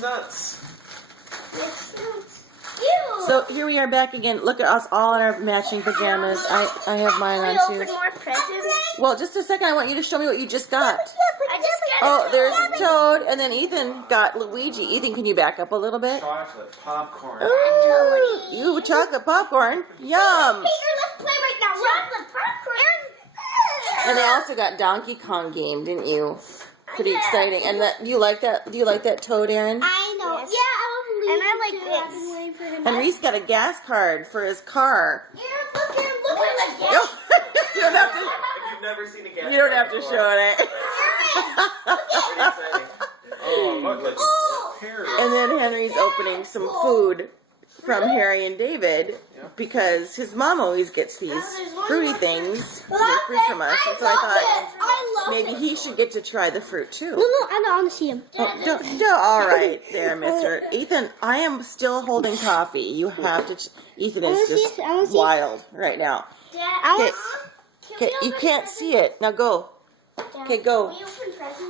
Nuts. It's nuts. Ew. So here we are back again. Look at us all in our matching pajamas. I have mine on Can we too. open more presents? Well, just a second. I want you to show me what you just got. I just got Oh, a there's toy. Toad, and then Ethan got Luigi. Ethan, can you back up a little bit? Chocolate popcorn. Ooh, you chocolate popcorn. Yum. Peter, let's play right now. Chocolate popcorn. And they also got Donkey Kong game, didn't you? Pretty exciting. And that you like that? Do you like that Toad, Aaron? I know. Yes. Yeah, I like this. And Reese got a gas card for his car. Look at the No, you don't have to. If you've never seen a gas You don't have to before, show it. pretty exciting. Oh, look, look. Harry. And then Henry's opening some food from Harry and David because his mom always gets these fruity things, fruit from us. And so I thought maybe he should get to try the fruit too. No, I don't want to see him. Oh, don't, all right there, mister. Ethan, I am still holding coffee. You have to. Ethan is just I wanna see it. wild right now. Dad, Okay, you can't see it. Now go. Okay, go. Can we open presents?